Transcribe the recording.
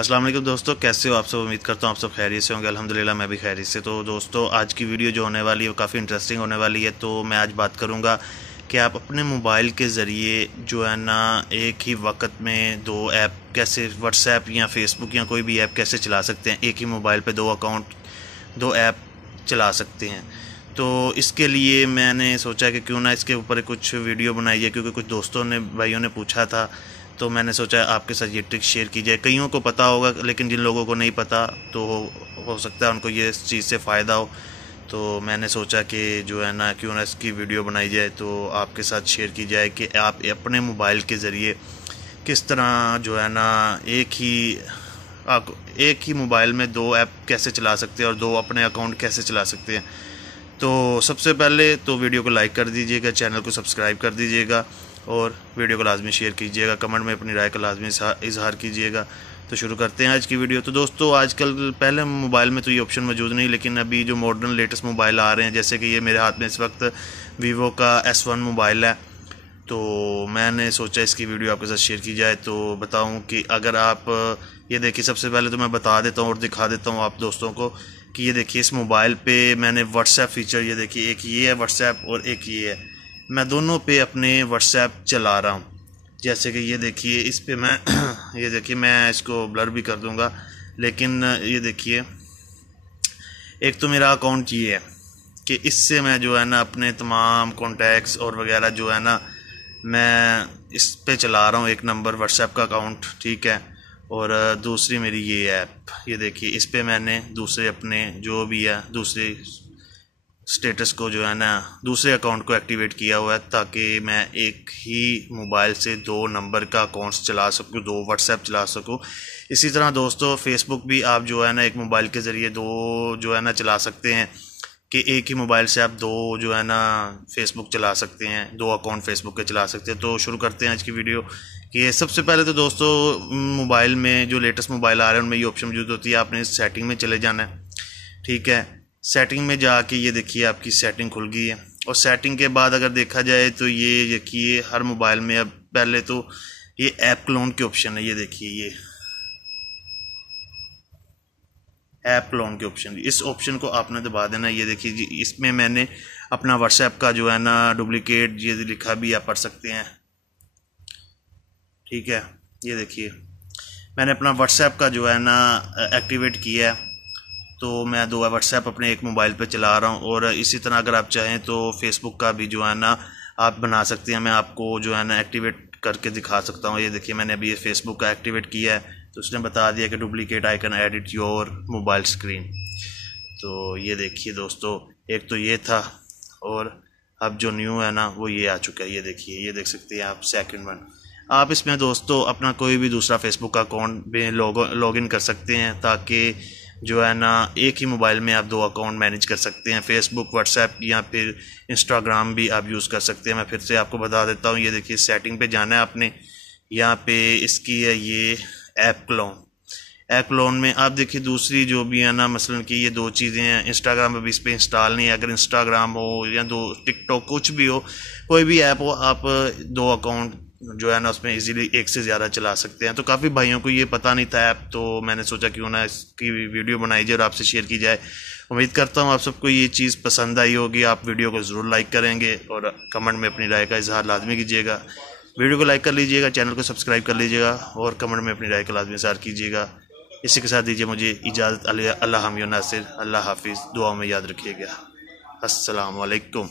अस्सलाम वालेकुम दोस्तों, कैसे हो आप सब। उम्मीद करता हूँ आप सब खैरियत से होंगे। अल्हम्दुलिल्लाह मैं भी खैरियत से। तो दोस्तों आज की वीडियो जो होने वाली है वो काफ़ी इंटरेस्टिंग होने वाली है। तो मैं आज बात करूँगा कि आप अपने मोबाइल के ज़रिए जो है ना एक ही वक्त में दो ऐप कैसे, व्हाट्सएप या फेसबुक या कोई भी ऐप कैसे चला सकते हैं। एक ही मोबाइल पर दो अकाउंट, दो ऐप चला सकते हैं। तो इसके लिए मैंने सोचा कि क्यों ना इसके ऊपर कुछ वीडियो बनाई है, क्योंकि कुछ दोस्तों ने, भाइयों ने पूछा था। तो मैंने सोचा आपके साथ ये ट्रिक शेयर की जाए। कईयों को पता होगा, लेकिन जिन लोगों को नहीं पता तो हो सकता है उनको ये इस चीज़ से फ़ायदा हो। तो मैंने सोचा कि जो है ना क्यों ना इसकी वीडियो बनाई जाए, तो आपके साथ शेयर की जाए कि आप अपने मोबाइल के ज़रिए किस तरह जो है ना एक ही मोबाइल में दो ऐप कैसे चला सकते हैं और दो अपने अकाउंट कैसे चला सकते हैं। तो सबसे पहले तो वीडियो को लाइक कर दीजिएगा, चैनल को सब्सक्राइब कर दीजिएगा और वीडियो को लाजमी शेयर कीजिएगा। कमेंट में अपनी राय का लाजमी इजहार कीजिएगा। तो शुरू करते हैं आज की वीडियो। तो दोस्तों आजकल पहले मोबाइल में तो ये ऑप्शन मौजूद नहीं, लेकिन अभी जो मॉडर्न लेटेस्ट मोबाइल आ रहे हैं, जैसे कि ये मेरे हाथ में इस वक्त वीवो का S1 मोबाइल है। तो मैंने सोचा इसकी वीडियो आपके साथ शेयर की जाए। तो बताऊं कि अगर आप ये देखिए, सबसे पहले तो मैं बता देता हूँ और दिखा देता हूँ आप दोस्तों को कि ये देखिए इस मोबाइल पे मैंने व्हाट्सएप फीचर, ये देखिए एक ये है व्हाट्सएप और एक ये है। मैं दोनों पे अपने व्हाट्सएप चला रहा हूँ। जैसे कि ये देखिए इस पे मैं ये देखिए मैं इसको ब्लर भी कर दूँगा, लेकिन ये देखिए एक तो मेरा अकाउंट ये है कि इससे मैं जो है ना अपने तमाम कॉन्टैक्ट्स और वगैरह जो है ना मैं इस पे चला रहा हूँ। एक नंबर व्हाट्सएप का अकाउंट, ठीक है। और दूसरी मेरी ये ऐप, ये देखिए इस पे मैंने दूसरे अपने जो भी है दूसरे स्टेटस को जो है ना दूसरे अकाउंट को एक्टिवेट किया हुआ है, ताकि मैं एक ही मोबाइल से दो नंबर का अकाउंट्स चला सकूँ, दो व्हाट्सएप चला सकूँ। इसी तरह दोस्तों फेसबुक भी आप जो है ना एक मोबाइल के ज़रिए दो जो है ना चला सकते हैं, कि एक ही मोबाइल से आप दो जो है ना फेसबुक चला सकते हैं, दो अकाउंट फेसबुक के चला सकते हैं। तो शुरू करते हैं आज की वीडियो। कि सबसे पहले तो दोस्तों मोबाइल में जो लेटेस्ट मोबाइल आ रहे हैं उनमें ये ऑप्शन मौजूद होती है। आपने सेटिंग में चले जाना है, ठीक है। सेटिंग में जाके ये देखिए आपकी सेटिंग खुल गई है। और सेटिंग के बाद अगर देखा जाए तो ये देखिए हर मोबाइल में अब पहले तो ये ऐप क्लोन के ऑप्शन है। ये देखिए ये ऐप क्लोन के ऑप्शन, इस ऑप्शन को आपने दबा देना। ये देखिए जी, इसमें मैंने अपना व्हाट्सएप का जो है ना डुप्लीकेट ये लिखा भी आप पढ़ सकते हैं, ठीक है। ये देखिए मैंने अपना व्हाट्सएप का जो है ना एक्टिवेट किया है। तो मैं दो व्हाट्सएप अपने एक मोबाइल पे चला रहा हूँ। और इसी तरह अगर आप चाहें तो फेसबुक का भी जो है ना आप बना सकते हैं। मैं आपको जो है ना एक्टिवेट करके दिखा सकता हूँ। ये देखिए मैंने अभी ये फेसबुक का एक्टिवेट किया है, तो उसने बता दिया कि duplicate icon edit your mobile screen. तो ये देखिए दोस्तों एक तो ये था, और अब जो न्यू है ना वो ये आ चुका है। ये देखिए, ये देख सकते हैं आप सेकंड वन। आप इसमें दोस्तों अपना कोई भी दूसरा फेसबुक का अकाउंट में लॉग इन कर सकते हैं, ताकि जो है ना एक ही मोबाइल में आप दो अकाउंट मैनेज कर सकते हैं। फेसबुक, व्हाट्सएप या फिर इंस्टाग्राम भी आप यूज़ कर सकते हैं। मैं फिर से आपको बता देता हूँ। ये देखिए सेटिंग पे जाना है आपने, यहाँ पे इसकी है ये ऐप क्लोन। ऐप क्लोन में आप देखिए दूसरी जो भी है ना, मसलन कि ये दो चीज़ें हैं। इंस्टाग्राम अभी इस पर इंस्टॉल नहीं है। अगर इंस्टाग्राम हो या दो टिकटॉक कुछ भी हो, कोई भी ऐप हो, आप दो अकाउंट जो है ना उसमें इजीली एक से ज़्यादा चला सकते हैं। तो काफ़ी भाइयों को ये पता नहीं था ऐप, तो मैंने सोचा क्यों ना इसकी वीडियो बनाई जाए और आपसे शेयर की जाए। उम्मीद करता हूँ आप सबको ये चीज़ पसंद आई होगी। आप वीडियो को ज़रूर लाइक करेंगे और कमेंट में अपनी राय का इजहार लाजमी कीजिएगा। वीडियो को लाइक कर लीजिएगा, चैनल को सब्सक्राइब कर लीजिएगा और कमेंट में अपनी राय का लाजमी इजहार कीजिएगा। इसी के साथ दीजिए मुझे इजाज़त। अल्लाह हामी नासिर, अल्लाह हाफिज़। दुआ में याद रखिएगा। अस्सलाम वालेकुम।